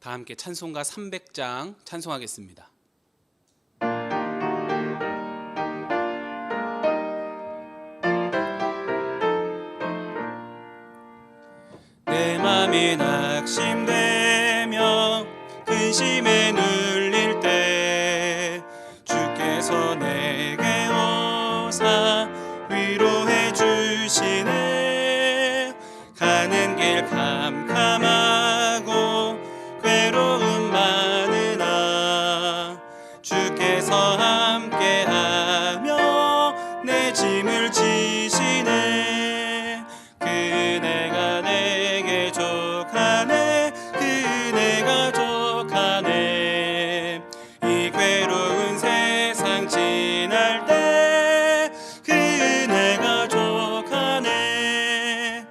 다 함께 찬송가 300장 찬송하겠습니다. 내 맘이 낙심되며 근심에 눌릴 때 주께서 내게 오사 위로해 주시네. 가는 길 캄캄하고 괴로움 많으나 주께서 함께하며 내 짐을 지시네. 그네가 내게 족하네. 그네가 족하네. 이 괴로운 세상 지날 때 그네가 족하네.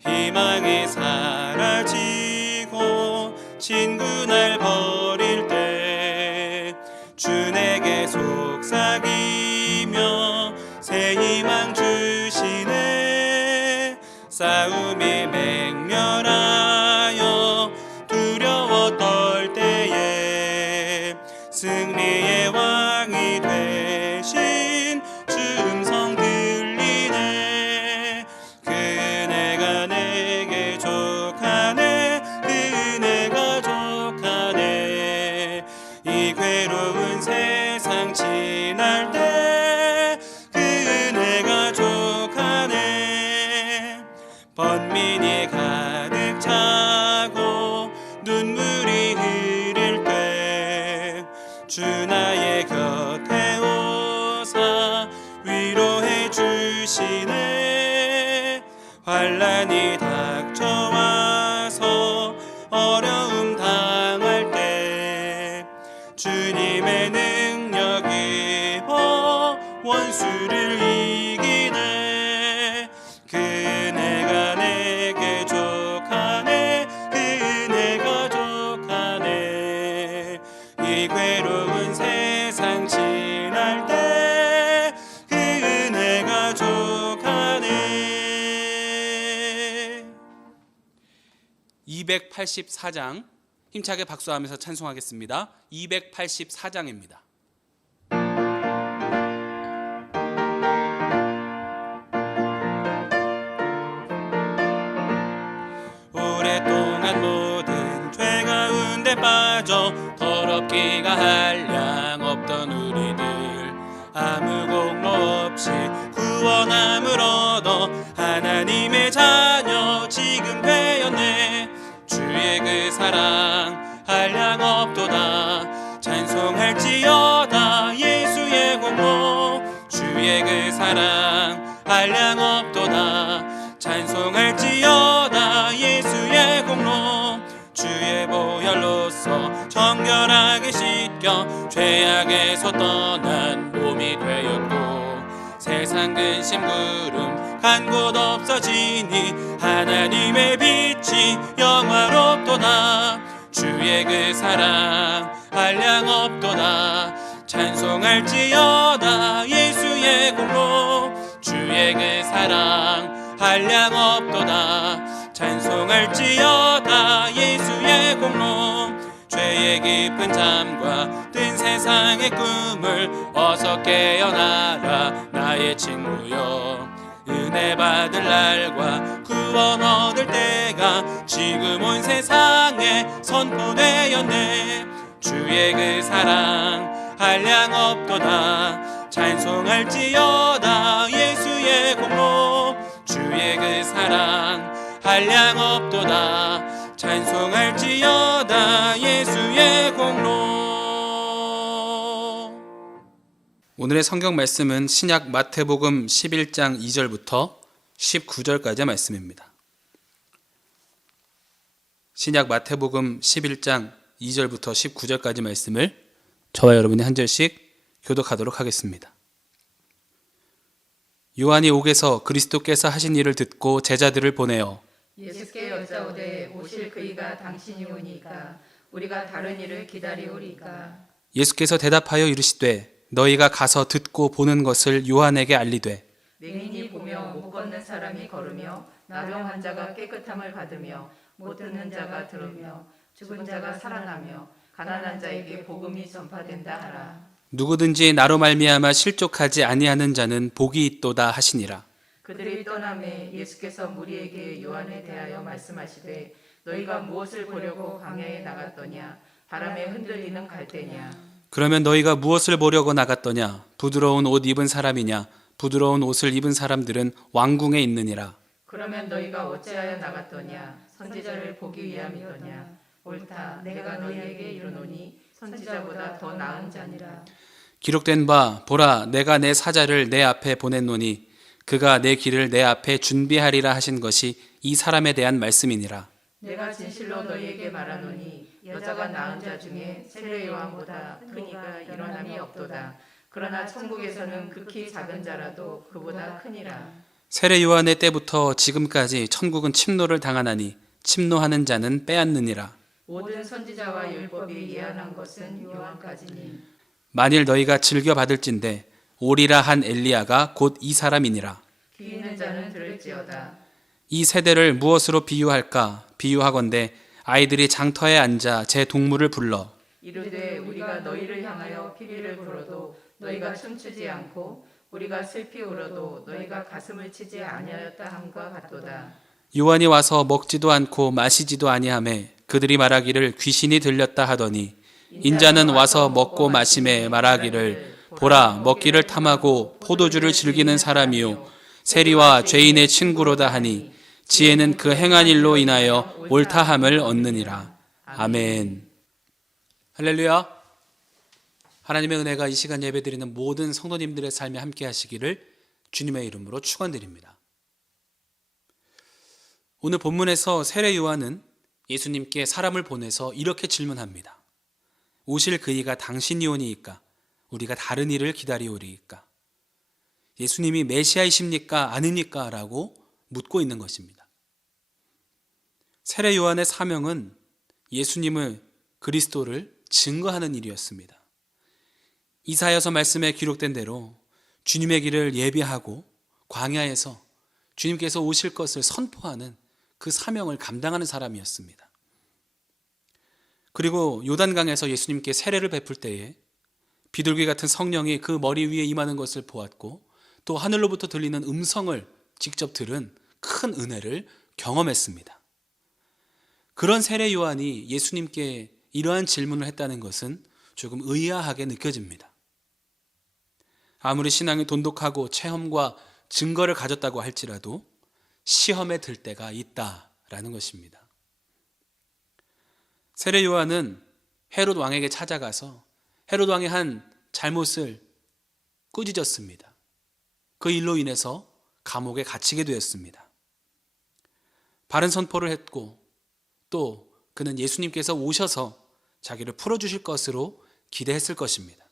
희망이 사라지고 친구 날 버릴 때 주 내게 속삭이며 새 희망 주시네. 싸움이 맹렬하여 두려워 떨 때에 승리의 왕이 되신 주 음성 들리네. 그네가 내게 족하네. 그네가 족하네. 이 괴로운 세상 지날 때 그네가 족하네. 번민이 가득 차고 눈물이 흐릴 때 주 나의 곁에 오사 위로해 주시네. 환난이 닥쳐와서 어려움 당할 때 주님의 능력 입어 원수를 이기네. 그네가 내게 족하네. 그네가 족하네. 이 괴로운 세상 지날 때 그네가 족하네. 284장 힘차게 박수하면서 찬송하겠습니다. 284장입니다. 오랫동안 모든 죄 가운데 빠져 더럽기가 한량없던 우리들 아무 공로 없이 구원함을 얻어 하나님의 자녀 지금 되었네. 주의 그 사랑 한량없도다. 찬송할지어다 예수의 공로. 주의 그 사랑 한량없도다. 찬송할지어다 예수의 공로. 주의 보혈로서 정결하게 씻겨 죄악에서 떠난 몸이 되었고 세상 근심 구름 간 곳 없어지니 하나님의 빛이 영화롭도다. 주의 그 사랑 한량없도다. 찬송할지어다 예수의 공로. 주의 그 사랑 한량없도다. 찬송할지어다 예수의 공로. 죄의 깊은 잠과 뜬 세상의 꿈을 어서 깨어나라 나의 친구여. 은혜 받을 날과 구원 얻을 때가 지금 온 세상에 선포되었네. 주의 그 사랑 한량없도다. 찬송할지어다 예수의 공로. 주의 그 사랑 한량없도다. 찬송할지어다 예수의 공로. 오늘의 성경 말씀은 신약 마태복음 11장 2절부터 19절까지의 말씀입니다. 신약 마태복음 11장 2절부터 19절까지 말씀을 저와 여러분이 한 절씩 교독하도록 하겠습니다. 요한이 옥에서 그리스도께서 하신 일을 듣고 제자들을 보내어 예수께 여짜오되 오실 그이가 당신이 오니까 우리가 다른 일을 기다리오리까. 예수께서 대답하여 이르시되 너희가 가서 듣고 보는 것을 요한에게 알리되 맹인이 보며 못 걷는 사람이 걸으며 나병 환자가 깨끗함을 받으며 못 듣는 자가 들으며 죽은 자가 살아나며 가난한 자에게 복음이 전파된다 하라. 누구든지 나로 말미암아 실족하지 아니하는 자는 복이 있도다 하시니라. 그들이 떠남에 예수께서 무리에게 요한에 대하여 말씀하시되 너희가 무엇을 보려고 광야에 나갔더냐? 바람에 흔들리는 갈대냐? 그러면 너희가 무엇을 보려고 나갔더냐? 부드러운 옷 입은 사람이냐? 부드러운 옷을 입은 사람들은 왕궁에 있느니라. 그러면 너희가 어찌하여 나갔더냐? 선지자를 보기 위함이더냐? 옳다, 내가 너희에게 이르노니 선지자보다 더 나은 자니라. 기록된 바 보라 내가 내 사자를 내 앞에 보냈노니 그가 내 길을 내 앞에 준비하리라 하신 것이 이 사람에 대한 말씀이니라. 내가 진실로 너희에게 말하노니 여자가 낳은 자 중에 세례 요한보다 큰 이가 일어남이 없도다. 그러나 천국에서는 극히 작은 자라도 그보다 크니라. 세례 요한의 때부터 지금까지 천국은 침노를 당하나니 침노하는 자는 빼앗느니라. 모든 선지자와 율법이 예언한 것은 요한까지니. 만일 너희가 즐겨 받을진대 오리라 한 엘리야가 곧 이 사람이니라. 귀 있는 자는 들을지어다. 이 세대를 무엇으로 비유할까? 비유하건대 아이들이 장터에 앉아 제 동물을 불러 이르되 우리가 너희를 향하여 피리를 불어도 너희가 춤추지 않고 우리가 슬피 울어도 너희가 가슴을 치지 아니하였다 함과 같도다. 요한이 와서 먹지도 않고 마시지도 아니하매 그들이 말하기를 귀신이 들렸다 하더니 인자는 와서 먹고 마심에 말하기를 보라 먹기를 탐하고 포도주를 즐기는 사람이요 세리와 죄인의 친구로다 하니 지혜는 그 행한 일로 인하여 옳다함을 얻느니라. 아멘. 할렐루야. 하나님의 은혜가 이 시간 예배드리는 모든 성도님들의 삶에 함께 하시기를 주님의 이름으로 축원드립니다. 오늘 본문에서 세례 요한은 예수님께 사람을 보내서 이렇게 질문합니다. 오실 그이가 당신이오니이까 우리가 다른 이를 기다리오리이까. 예수님이 메시아이십니까 아닙니까? 라고 묻고 있는 것입니다. 세례 요한의 사명은 예수님을 그리스도를 증거하는 일이었습니다. 이사야서 말씀에 기록된 대로 주님의 길을 예비하고 광야에서 주님께서 오실 것을 선포하는 그 사명을 감당하는 사람이었습니다. 그리고 요단강에서 예수님께 세례를 베풀 때에 비둘기 같은 성령이 그 머리 위에 임하는 것을 보았고 또 하늘로부터 들리는 음성을 직접 들은 큰 은혜를 경험했습니다. 그런 세례 요한이 예수님께 이러한 질문을 했다는 것은 조금 의아하게 느껴집니다. 아무리 신앙이 돈독하고 체험과 증거를 가졌다고 할지라도 시험에 들 때가 있다라는 것입니다. 세례 요한은 헤롯 왕에게 찾아가서 헤롯 왕의 한 잘못을 꾸짖었습니다. 그 일로 인해서 감옥에 갇히게 되었습니다. 바른 선포를 했고 또 그는 예수님께서 오셔서 자기를 풀어주실 것으로 기대했을 것입니다.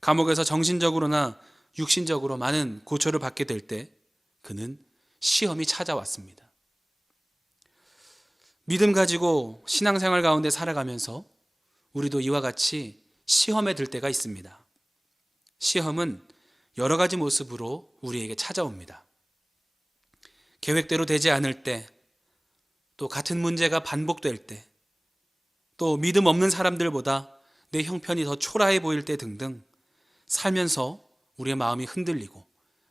감옥에서 정신적으로나 육신적으로 많은 고초를 받게 될 때 그는 시험이 찾아왔습니다. 믿음 가지고 신앙생활 가운데 살아가면서 우리도 이와 같이 시험에 들 때가 있습니다. 시험은 여러 가지 모습으로 우리에게 찾아옵니다. 계획대로 되지 않을 때, 또 같은 문제가 반복될 때, 또 믿음 없는 사람들보다 내 형편이 더 초라해 보일 때 등등 살면서 우리의 마음이 흔들리고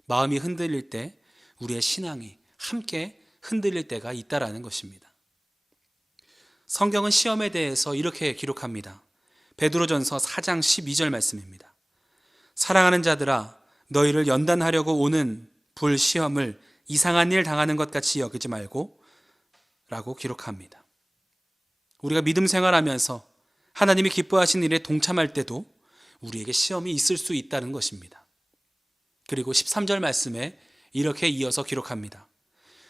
마음이 흔들릴 때 우리의 신앙이 함께 흔들릴 때가 있다라는 것입니다. 성경은 시험에 대해서 이렇게 기록합니다. 베드로전서 4장 12절 말씀입니다. 사랑하는 자들아 너희를 연단하려고 오는 불시험을 이상한 일 당하는 것 같이 여기지 말고 라고 기록합니다. 우리가 믿음 생활하면서 하나님이 기뻐하신 일에 동참할 때도 우리에게 시험이 있을 수 있다는 것입니다. 그리고 13절 말씀에 이렇게 이어서 기록합니다.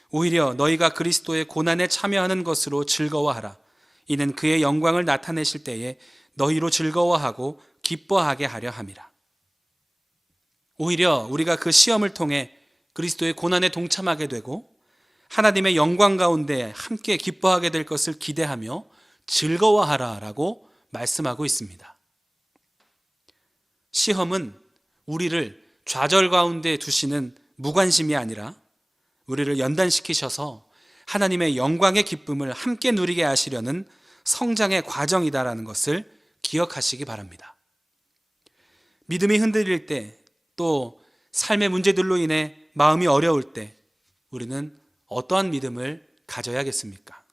오히려 너희가 그리스도의 고난에 참여하는 것으로 즐거워하라. 이는 그의 영광을 나타내실 때에 너희로 즐거워하고 기뻐하게 하려 함이라. 오히려 우리가 그 시험을 통해 그리스도의 고난에 동참하게 되고 하나님의 영광 가운데 함께 기뻐하게 될 것을 기대하며 즐거워하라라고 말씀하고 있습니다. 시험은 우리를 좌절 가운데 두시는 무관심이 아니라 우리를 연단시키셔서 하나님의 영광의 기쁨을 함께 누리게 하시려는 성장의 과정이다라는 것을 기억하시기 바랍니다. 믿음이 흔들릴 때, 또 삶의 문제들로 인해 마음이 어려울 때 우리는 어떠한 믿음을 가져야겠습니까?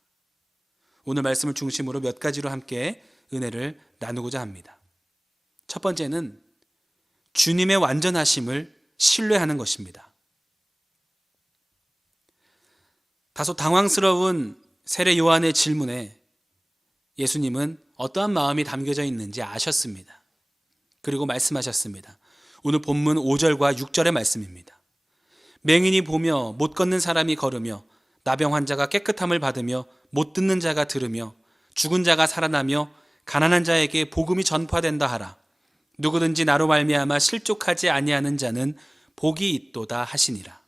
오늘 말씀을 중심으로 몇 가지로 함께 은혜를 나누고자 합니다. 첫 번째는 주님의 완전하심을 신뢰하는 것입니다. 다소 당황스러운 세례 요한의 질문에 예수님은 어떠한 마음이 담겨져 있는지 아셨습니다. 그리고 말씀하셨습니다. 오늘 본문 5절과 6절의 말씀입니다. 맹인이 보며 못 걷는 사람이 걸으며 나병 환자가 깨끗함을 받으며 못 듣는 자가 들으며 죽은 자가 살아나며 가난한 자에게 복음이 전파된다 하라. 누구든지 나로 말미암아 실족하지 아니하는 자는 복이 있도다 하시니라.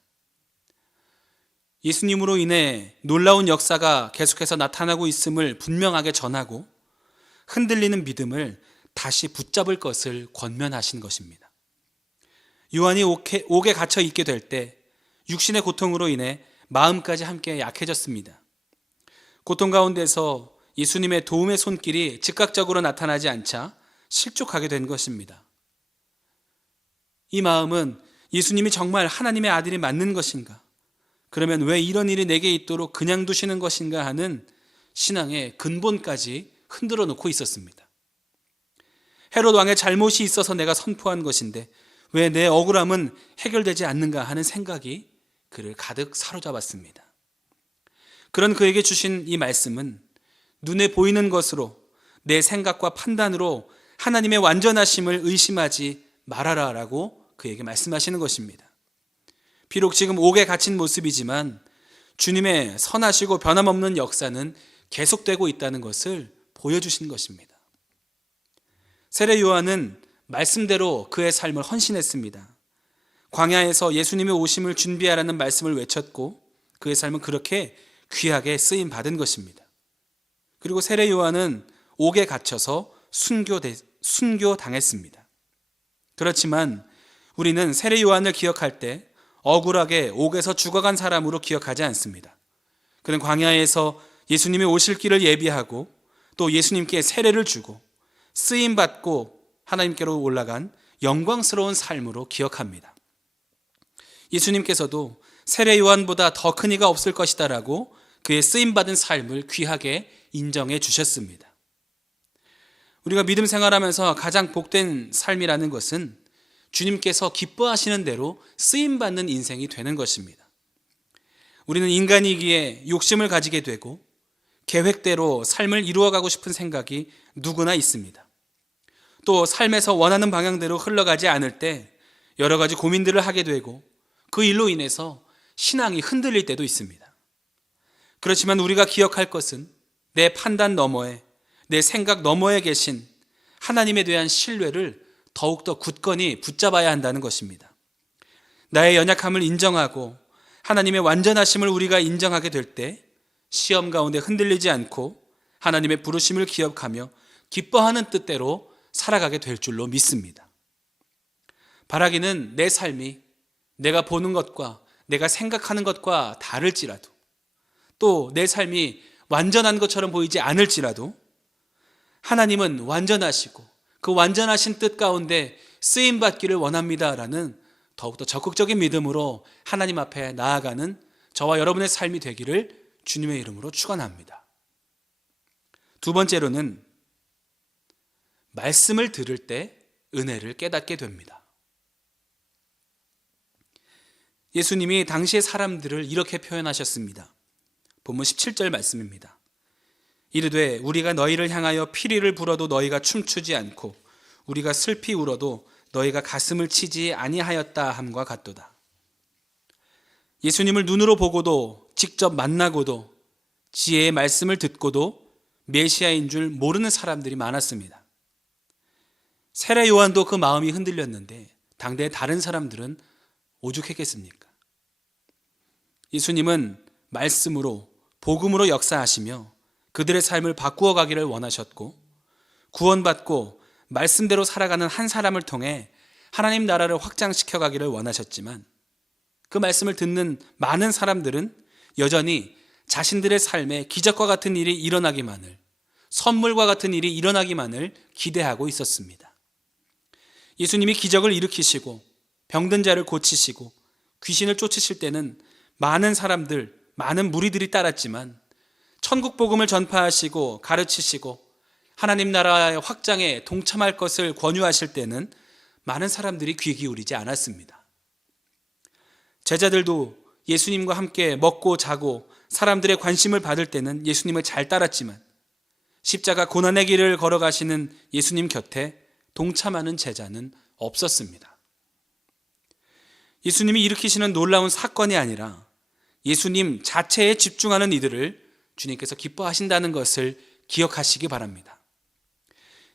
예수님으로 인해 놀라운 역사가 계속해서 나타나고 있음을 분명하게 전하고 흔들리는 믿음을 다시 붙잡을 것을 권면하신 것입니다. 요한이 옥에 갇혀 있게 될 때 육신의 고통으로 인해 마음까지 함께 약해졌습니다. 고통 가운데서 예수님의 도움의 손길이 즉각적으로 나타나지 않자 실족하게 된 것입니다. 이 마음은 예수님이 정말 하나님의 아들이 맞는 것인가? 그러면 왜 이런 일이 내게 있도록 그냥 두시는 것인가 하는 신앙의 근본까지 흔들어 놓고 있었습니다. 헤롯 왕의 잘못이 있어서 내가 선포한 것인데 왜 내 억울함은 해결되지 않는가 하는 생각이 그를 가득 사로잡았습니다. 그런 그에게 주신 이 말씀은 눈에 보이는 것으로 내 생각과 판단으로 하나님의 완전하심을 의심하지 말아라라고 그에게 말씀하시는 것입니다. 비록 지금 옥에 갇힌 모습이지만 주님의 선하시고 변함없는 역사는 계속되고 있다는 것을 보여주신 것입니다. 세례 요한은 말씀대로 그의 삶을 헌신했습니다. 광야에서 예수님의 오심을 준비하라는 말씀을 외쳤고 그의 삶은 그렇게 귀하게 쓰임 받은 것입니다. 그리고 세례 요한은 옥에 갇혀서 순교당했습니다. 그렇지만 우리는 세례 요한을 기억할 때 억울하게 옥에서 죽어간 사람으로 기억하지 않습니다. 그는 광야에서 예수님이 오실 길을 예비하고 또 예수님께 세례를 주고 쓰임받고 하나님께로 올라간 영광스러운 삶으로 기억합니다. 예수님께서도 세례 요한보다 더 큰 이가 없을 것이다라고 그의 쓰임받은 삶을 귀하게 인정해 주셨습니다. 우리가 믿음 생활하면서 가장 복된 삶이라는 것은 주님께서 기뻐하시는 대로 쓰임받는 인생이 되는 것입니다. 우리는 인간이기에 욕심을 가지게 되고 계획대로 삶을 이루어가고 싶은 생각이 누구나 있습니다. 또 삶에서 원하는 방향대로 흘러가지 않을 때 여러 가지 고민들을 하게 되고 그 일로 인해서 신앙이 흔들릴 때도 있습니다. 그렇지만 우리가 기억할 것은 내 판단 너머에, 내 생각 너머에 계신 하나님에 대한 신뢰를 더욱더 굳건히 붙잡아야 한다는 것입니다. 나의 연약함을 인정하고 하나님의 완전하심을 우리가 인정하게 될 때 시험 가운데 흔들리지 않고 하나님의 부르심을 기억하며 기뻐하는 뜻대로 살아가게 될 줄로 믿습니다. 바라기는 내 삶이 내가 보는 것과 내가 생각하는 것과 다를지라도 또 내 삶이 완전한 것처럼 보이지 않을지라도 하나님은 완전하시고 그 완전하신 뜻 가운데 쓰임받기를 원합니다라는 더욱더 적극적인 믿음으로 하나님 앞에 나아가는 저와 여러분의 삶이 되기를 주님의 이름으로 축원합니다. 두 번째로는 말씀을 들을 때 은혜를 깨닫게 됩니다. 예수님이 당시의 사람들을 이렇게 표현하셨습니다. 본문 17절 말씀입니다. 이르되 우리가 너희를 향하여 피리를 불어도 너희가 춤추지 않고 우리가 슬피 울어도 너희가 가슴을 치지 아니하였다 함과 같도다. 예수님을 눈으로 보고도 직접 만나고도 지혜의 말씀을 듣고도 메시아인 줄 모르는 사람들이 많았습니다. 세례 요한도 그 마음이 흔들렸는데 당대의 다른 사람들은 오죽했겠습니까? 예수님은 말씀으로 복음으로 역사하시며 그들의 삶을 바꾸어 가기를 원하셨고 구원받고 말씀대로 살아가는 한 사람을 통해 하나님 나라를 확장시켜 가기를 원하셨지만 그 말씀을 듣는 많은 사람들은 여전히 자신들의 삶에 기적과 같은 일이 일어나기만을 선물과 같은 일이 일어나기만을 기대하고 있었습니다. 예수님이 기적을 일으키시고 병든 자를 고치시고 귀신을 쫓으실 때는 많은 사람들, 많은 무리들이 따랐지만 천국 복음을 전파하시고 가르치시고 하나님 나라의 확장에 동참할 것을 권유하실 때는 많은 사람들이 귀 기울이지 않았습니다. 제자들도 예수님과 함께 먹고 자고 사람들의 관심을 받을 때는 예수님을 잘 따랐지만 십자가 고난의 길을 걸어가시는 예수님 곁에 동참하는 제자는 없었습니다. 예수님이 일으키시는 놀라운 사건이 아니라 예수님 자체에 집중하는 이들을 주님께서 기뻐하신다는 것을 기억하시기 바랍니다.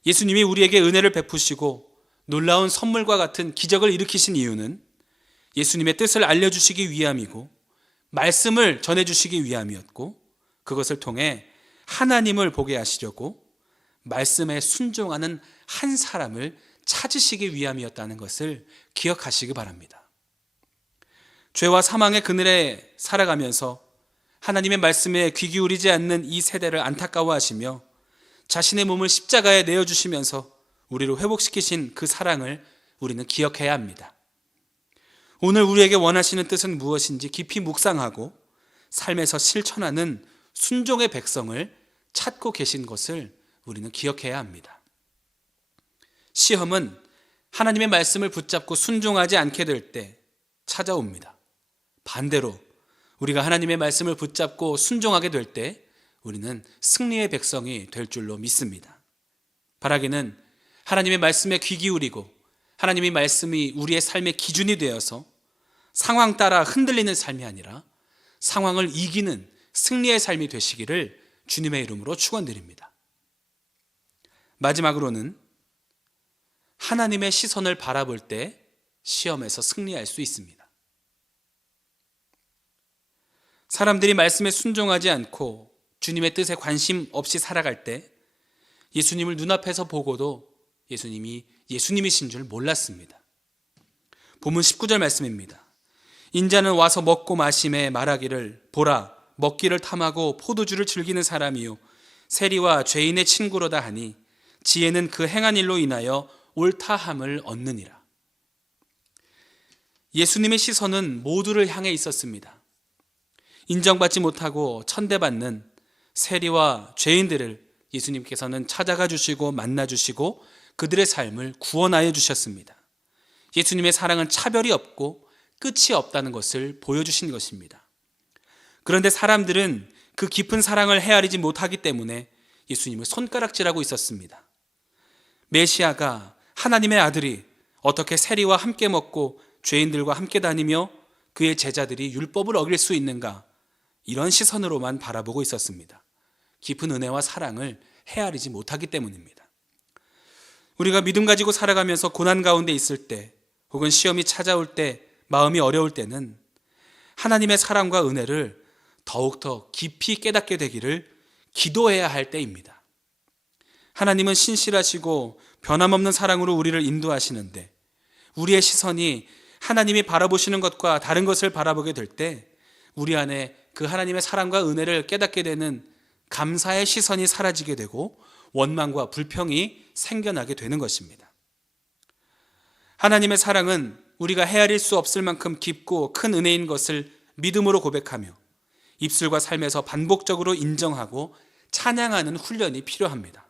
예수님이 우리에게 은혜를 베푸시고 놀라운 선물과 같은 기적을 일으키신 이유는 예수님의 뜻을 알려주시기 위함이고 말씀을 전해주시기 위함이었고 그것을 통해 하나님을 보게 하시려고 말씀에 순종하는 한 사람을 찾으시기 위함이었다는 것을 기억하시기 바랍니다. 죄와 사망의 그늘에 살아가면서 하나님의 말씀에 귀 기울이지 않는 이 세대를 안타까워하시며 자신의 몸을 십자가에 내어주시면서 우리를 회복시키신 그 사랑을 우리는 기억해야 합니다. 오늘 우리에게 원하시는 뜻은 무엇인지 깊이 묵상하고 삶에서 실천하는 순종의 백성을 찾고 계신 것을 우리는 기억해야 합니다. 시험은 하나님의 말씀을 붙잡고 순종하지 않게 될 때 찾아옵니다. 반대로 우리가 하나님의 말씀을 붙잡고 순종하게 될 때 우리는 승리의 백성이 될 줄로 믿습니다. 바라기는 하나님의 말씀에 귀 기울이고 하나님의 말씀이 우리의 삶의 기준이 되어서 상황 따라 흔들리는 삶이 아니라 상황을 이기는 승리의 삶이 되시기를 주님의 이름으로 축원드립니다. 마지막으로는 하나님의 시선을 바라볼 때 시험에서 승리할 수 있습니다. 사람들이 말씀에 순종하지 않고 주님의 뜻에 관심 없이 살아갈 때 예수님을 눈앞에서 보고도 예수님이 예수님이신 줄 몰랐습니다. 본문 19절 말씀입니다. 인자는 와서 먹고 마심에 말하기를 보라 먹기를 탐하고 포도주를 즐기는 사람이요 세리와 죄인의 친구로다 하니 지혜는 그 행한 일로 인하여 옳다함을 얻느니라. 예수님의 시선은 모두를 향해 있었습니다. 인정받지 못하고 천대받는 세리와 죄인들을 예수님께서는 찾아가 주시고 만나 주시고 그들의 삶을 구원하여 주셨습니다. 예수님의 사랑은 차별이 없고 끝이 없다는 것을 보여주신 것입니다. 그런데 사람들은 그 깊은 사랑을 헤아리지 못하기 때문에 예수님을 손가락질하고 있었습니다. 메시아가 하나님의 아들이 어떻게 세리와 함께 먹고 죄인들과 함께 다니며 그의 제자들이 율법을 어길 수 있는가, 이런 시선으로만 바라보고 있었습니다. 깊은 은혜와 사랑을 헤아리지 못하기 때문입니다. 우리가 믿음 가지고 살아가면서 고난 가운데 있을 때 혹은 시험이 찾아올 때 마음이 어려울 때는 하나님의 사랑과 은혜를 더욱더 깊이 깨닫게 되기를 기도해야 할 때입니다. 하나님은 신실하시고 변함없는 사랑으로 우리를 인도하시는데 우리의 시선이 하나님이 바라보시는 것과 다른 것을 바라보게 될 때 우리 안에 그 하나님의 사랑과 은혜를 깨닫게 되는 감사의 시선이 사라지게 되고 원망과 불평이 생겨나게 되는 것입니다. 하나님의 사랑은 우리가 헤아릴 수 없을 만큼 깊고 큰 은혜인 것을 믿음으로 고백하며 입술과 삶에서 반복적으로 인정하고 찬양하는 훈련이 필요합니다.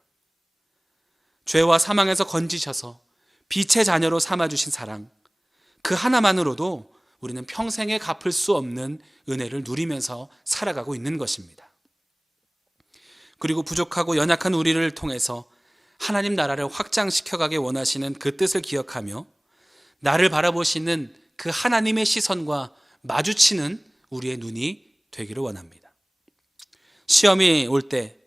죄와 사망에서 건지셔서 빛의 자녀로 삼아주신 사랑, 그 하나만으로도 우리는 평생에 갚을 수 없는 은혜를 누리면서 살아가고 있는 것입니다. 그리고 부족하고 연약한 우리를 통해서 하나님 나라를 확장시켜가게 원하시는 그 뜻을 기억하며 나를 바라보시는 그 하나님의 시선과 마주치는 우리의 눈이 되기를 원합니다. 시험이 올 때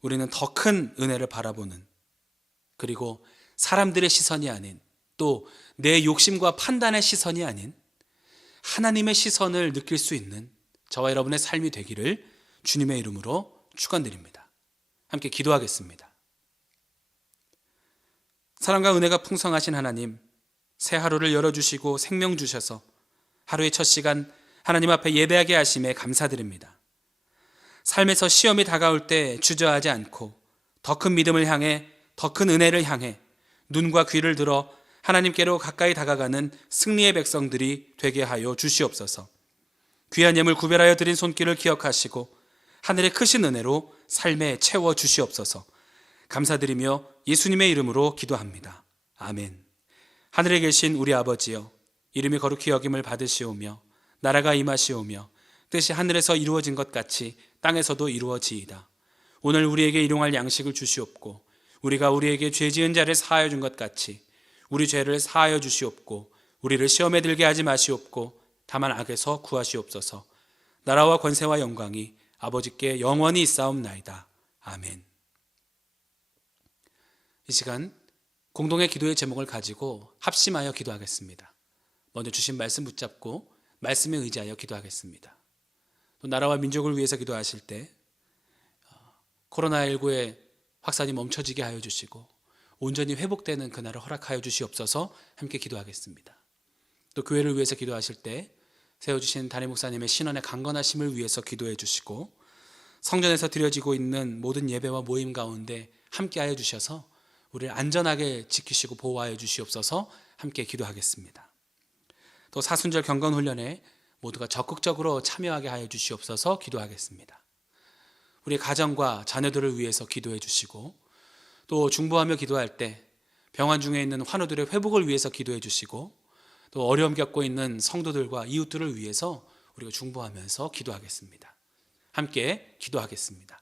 우리는 더 큰 은혜를 바라보는, 그리고 사람들의 시선이 아닌, 또 내 욕심과 판단의 시선이 아닌 하나님의 시선을 느낄 수 있는 저와 여러분의 삶이 되기를 주님의 이름으로 축원드립니다. 함께 기도하겠습니다. 사랑과 은혜가 풍성하신 하나님, 새 하루를 열어주시고 생명 주셔서 하루의 첫 시간 하나님 앞에 예배하게 하심에 감사드립니다. 삶에서 시험이 다가올 때 주저하지 않고 더 큰 믿음을 향해, 더 큰 은혜를 향해 눈과 귀를 들어 하나님께로 가까이 다가가는 승리의 백성들이 되게 하여 주시옵소서. 귀한 예물 구별하여 드린 손길을 기억하시고 하늘의 크신 은혜로 삶에 채워 주시옵소서. 감사드리며 예수님의 이름으로 기도합니다. 아멘. 하늘에 계신 우리 아버지여, 이름이 거룩히 여김을 받으시오며 나라가 임하시오며 뜻이 하늘에서 이루어진 것 같이 땅에서도 이루어지이다. 오늘 우리에게 일용할 양식을 주시옵고 우리가 우리에게 죄 지은 자를 사하여 준 것 같이 우리 죄를 사하여 주시옵고 우리를 시험에 들게 하지 마시옵고 다만 악에서 구하시옵소서. 나라와 권세와 영광이 아버지께 영원히 있사옵나이다. 아멘. 이 시간 공동의 기도의 제목을 가지고 합심하여 기도하겠습니다. 먼저 주신 말씀 붙잡고 말씀에 의지하여 기도하겠습니다. 또 나라와 민족을 위해서 기도하실 때 코로나19의 확산이 멈춰지게 하여 주시고 온전히 회복되는 그날을 허락하여 주시옵소서. 함께 기도하겠습니다. 또 교회를 위해서 기도하실 때 세워주신 담임 목사님의 신원의 강건하심을 위해서 기도해 주시고 성전에서 드려지고 있는 모든 예배와 모임 가운데 함께하여 주셔서 우리를 안전하게 지키시고 보호하여 주시옵소서. 함께 기도하겠습니다. 또 사순절 경건훈련에 모두가 적극적으로 참여하게 하여 주시옵소서. 기도하겠습니다. 우리 가정과 자녀들을 위해서 기도해 주시고 또 중보하며 기도할 때 병환 중에 있는 환우들의 회복을 위해서 기도해 주시고 또 어려움 겪고 있는 성도들과 이웃들을 위해서 우리가 중보하면서 기도하겠습니다. 함께 기도하겠습니다.